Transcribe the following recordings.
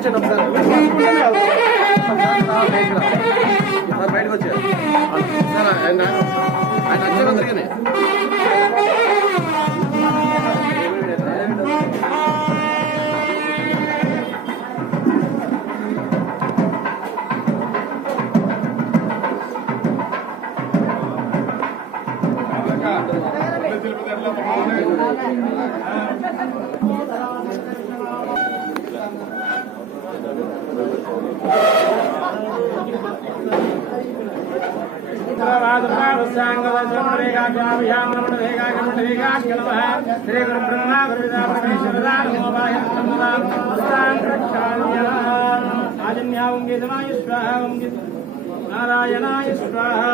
వచ్చాను సార్ బయటకు వచ్చారు సార్ ఆయన వచ్చారు అందరికీ नारायणाय स्वाहा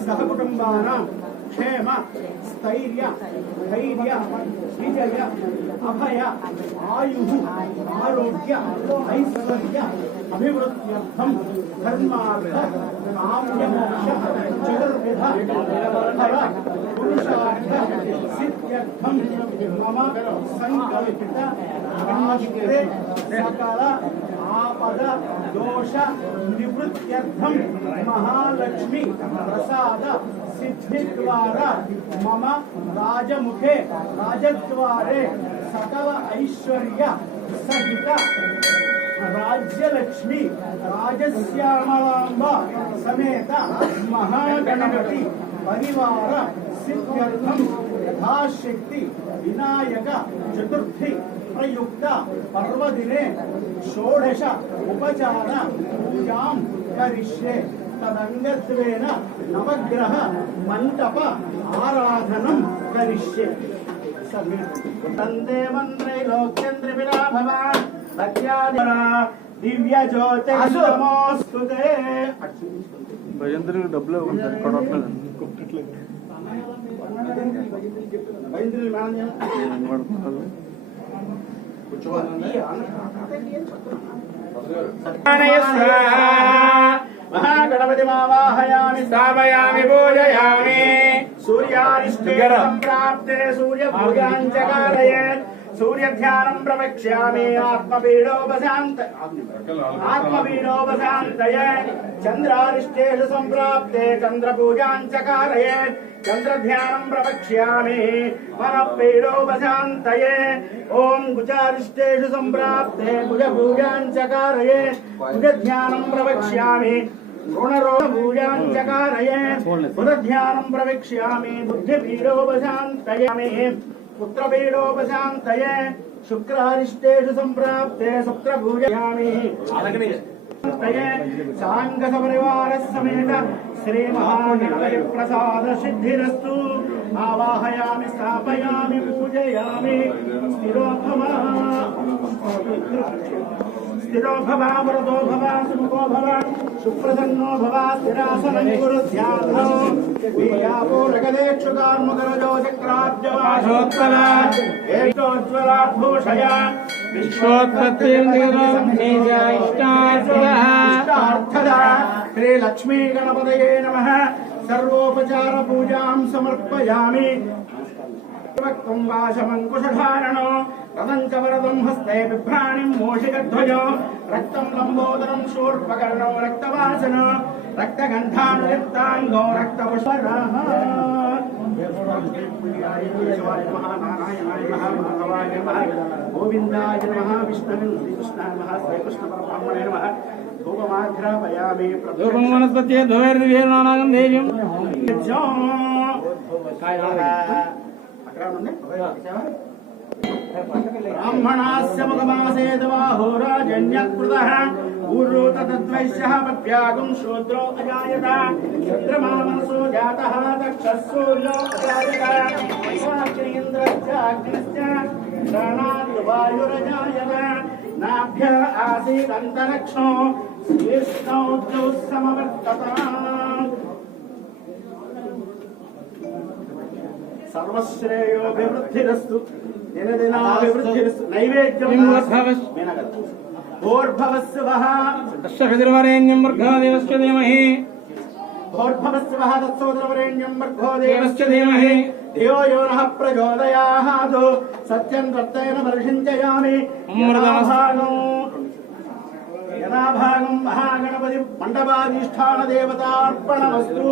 सहकुटुंबानां क्षेम स्थैर्य धैर्य विजय अभय आयु आरोग्य ऐश्वर्य अभिवृद्ध्यर्थं धर्मार्थ काम्य मोक्ष चतुर्विध फल पुरुषार्थ सिद्ध्यर्थं मम संकल्पित ब्रह्मचित्रे सकल आपद दोष निवृत्त्यर्थं महालक्ष्मी प्रसाद सिद्धि द्वारा मम राजमुखे राजद्वारे सकल ऐश्वर्य सहित राज्यलक्ष्मी राजश्यामलांबा समेत महागणपति परिवार सिद्ध्यर्थं यथाशक्ति विनायक चतुर्थी प्रयुक्त पर्वदिने षोडश उपचार पूजां करिष्ये तदंगत्वेन नवग्रह मंडप आराधनं करिष्ये वंदे मंत्रे लोक्यन्द्रिविरा भवान् सत्यादिरा दिव्य ज्योति नमोस्तुते भजंत्री डबल కొట్టట్లేదు భజంत्री महागणपति मावाहयामि स्थापयामि पूजयामि सूर्यारिष्टे संप्राप्ते सूर्य पूजाञ्च कारयेत् सूर्य ध्यानं प्रवक्ष्यामि आत्मपीडोपशान्तये चन्द्रारिष्टेषु संप्राप्ते चन्द्र पूजाञ्च कारयेत् चन्द्र ध्यानं प्रवक्ष्यामि मनःपीडोपशान्तये ओम कुचारिष्टेषु संप्राप्ते कुज पूजाञ्च कारयेत् कुज ध्यानं प्रवक्ष्यामि ऋणरोग पूजाञ्च कारयेत् बुधध्यानं प्रवक्ष्यामि बुद्धिपीडोपशान्तये पुत्रपीडोपशान्तये शुक्रारिष्टेषु संप्राप्ते शुक्र पूजयामि सांग सपरिवार समेत श्री महागणपति प्रसाद सिद्धिरस्तु आवाहयामि स्थापयामि पूजयामि स्थिरो भव वरदो भव सुमुखो भव सुप्रसन्नो भव स्थिरासनं कुरु ध्यानो वीर्यापोरगदेक्षुकार्मुकरजो चक्राब्जवाशोत्तल एष्टोज्ज्वलाद्भूषय विश्वोत्पत्तिर्निरन्तरः श्री लक्ष्मी गणपतये नमः सर्वोपचार पूजां समर्पयामि कुंभाशमंकुशधारणो तदंच वरदं हस्ते बिभ्राणिं मूषिकध्वजो रक्तं लंबोदरं शूर्पकर्णो रक्तवासनो रक्तगन्धानुलिप्ताङ्गो रक्तपुष्पराः नारायणाय नमः माधवाय नमः गोविन्दाय नमः विष्णवे श्रीकृष्णाय नमः श्रीकृष्णपरब्रह्मणे नमः धूपमाघ्रापयामि धूपं वनस्पत्यै धूपैर्दीपैर्नानागं देयं ब्राह्मणास्य मुखमासेदवाहोराजन्यकृतः ऊर्वो तद्वैश्यः पद्भ्यागं शूद्रो अजायत चन्द्रमा मनसो जातः दक्षः सूर्यो अजायत वाक्येन्द्रश्चाग्निश्च प्राणात् वायुरजायत नाभ्य आसीत् अन्तरिक्षो शीर्ष्णौ द्यौः समवर्तत सर्वश्रेयोभिवृद्धिरस्तु दिनदिनाभिवृद्धिरस्तु नैवेद्यं भोर्भवस्य वः तस्सोदरवरेण्यं भर्गो देवस्य धीमहि भोर्भवस्य वः तत्सोदरवरेण्यं भर्गो देवस्य धीमहि धियो यो नः प्रचोदयात् सत्यं तत्तेन वर्षिञ्चयामि यदाभागं महागणपति मण्डपाधिष्ठान देवतार्पणमस्तु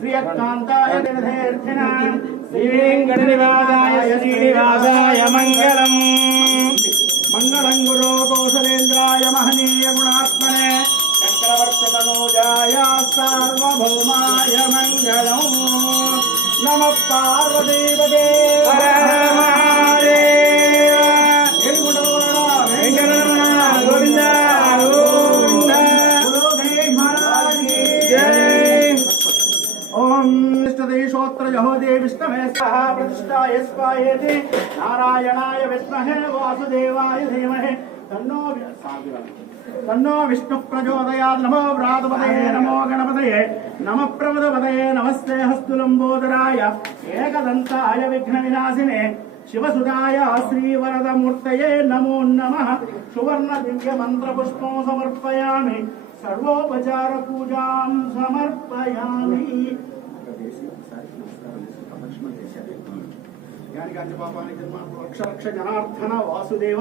श्रियकान्ताय गणधेर्थिनां श्रीवेङ्कटनिवासाय श्रीनिवासाय मङ्गलम् मंगलं गुरो कौशलेन्द्राय महनीय गुणात्मने चक्रवर्ततनूजाय सार्वभौमाय मंगलम् नमः पार्वतीपते हर हर महादेव वेंकटरमण गोविंद गोविंद बोलो गणेश महाराज की जय। ओम इष्टदेशोत्र जहोदे विष्णवे सह प्रतिष्ठाय स्वाहेति नारायणाय विद्महे वासुदेवाय धीमहि तन्नो विष्णु प्रचोदयात् नमो व्रातपतये नमो गणपतये नमः प्रमदपतये नमस्ते हस्तुलंबोदराय एकदन्ताय विघ्नविनाशिने शिवसुताय श्रीवरदमूर्तये नमो नमः सुवर्ण दिव्य मंत्र पुष्पों समर्पयामि सर्वोपचार पूजां समर्पयामि रक्ष जनार्दन वासुदेव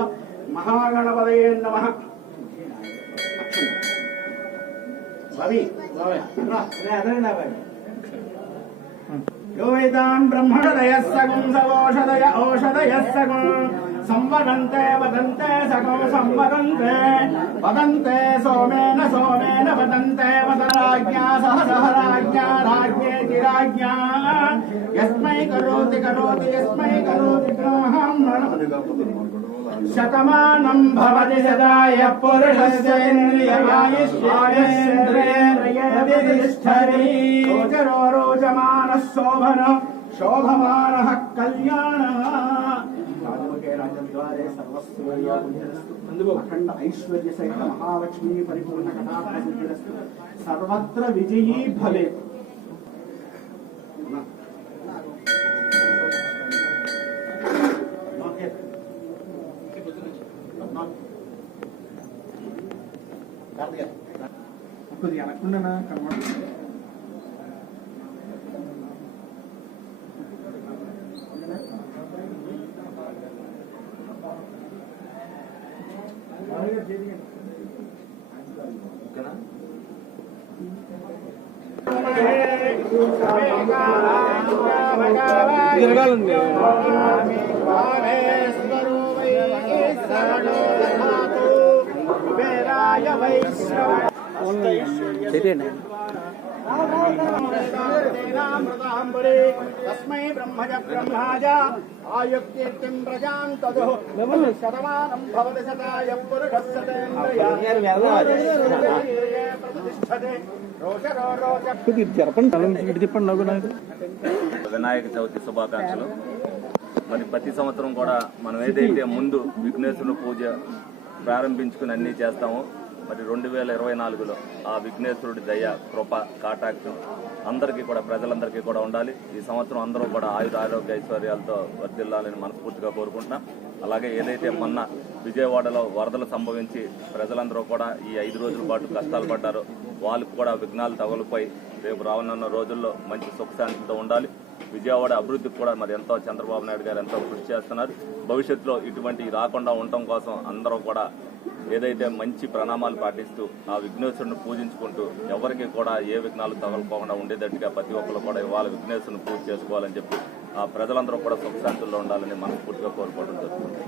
महागणपतये नमः। यो वेदान् ब्रह्मणदयः सगुं सवोषधय औषधयः सगुं संवदन्ते वदन्ते सगो संवदन्ते वदन्ते सोमेन सोमेन वदन्ते वदराज्ञा सहसहराज्ञा राज्ञेति राज्ञा यस्मै करोति करोति यस्मै करोति शतमानं भवति सदाय पुरुषस्य इन्द्रियमायुष्येन्द्रियतिष्ठति रोचरो रोचमानः शोभन शोभमानः कल्याणः राजमुखे राजद्वारे सर्वस्व अखंड ऐश्वर्य सहित महालक्ष्मी परिपूर्ण कटाक्षसिद्धिरस्तु सर्वत्र विजयी भवेत्। కొద్దిగా అనకుండా కనబడుతుంది తిరగాలండి तस्मै ब्रह्मज ब्रह्माज आयुक्तिर्तिं प्रजां तदो शतमानं भवति शताय पुरुषस्सतेन्द्रियप्रतिष्ठते వినాయక చవితి శుభాకాంక్షలు. మరి ప్రతి సంవత్సరం కూడా మనం ఏదైతే ముందు విఘ్నేశ్వరుని పూజ ప్రారంభించుకుని అన్నీ చేస్తామో మరి 2024లో ఆ విఘ్నేశ్వరుడి దయ కృప కాటాక్షం అందరికీ కూడా ప్రజలందరికీ కూడా ఉండాలి. ఈ సంవత్సరం అందరూ కూడా ఆరోగ్య ఐశ్వర్యాలతో వర్ధిల్లాలని మనస్ఫూర్తిగా కోరుకుంటున్నాం. అలాగే ఏదైతే మొన్న విజయవాడలో వరదలు సంభవించి ప్రజలందరూ కూడా ఈ 5 రోజుల పాటు కష్టాలు పడ్డారో వాళ్ళకు కూడా విఘ్నాలు తగులుపోయి రేపు రానున్న రోజుల్లో మంచి సుఖశాంతితో ఉండాలి. విజయవాడ అభివృద్ధికి కూడా మరి ఎంతో చంద్రబాబు నాయుడు గారు ఎంతో కృషి చేస్తున్నారు. భవిష్యత్తులో ఇటువంటి రాకుండా ఉండటం కోసం అందరూ కూడా ఏదైతే మంచి ప్రణామాలు పాటిస్తూ ఆ విఘ్నేశ్వరుని పూజించుకుంటూ ఎవరికి కూడా ఏ విఘ్నాలు తగలకోకుండా ఉండేటట్టుగా ప్రతి ఒక్కరు కూడా ఇవాళ విఘ్నేశ్వరుని పూజ చేసుకోవాలని చెప్పి ఆ ప్రజలందరూ కూడా సుఖశాంతుల్లో ఉండాలని మనస్ఫూర్తిగా కోరుకోవడం జరుగుతుంది.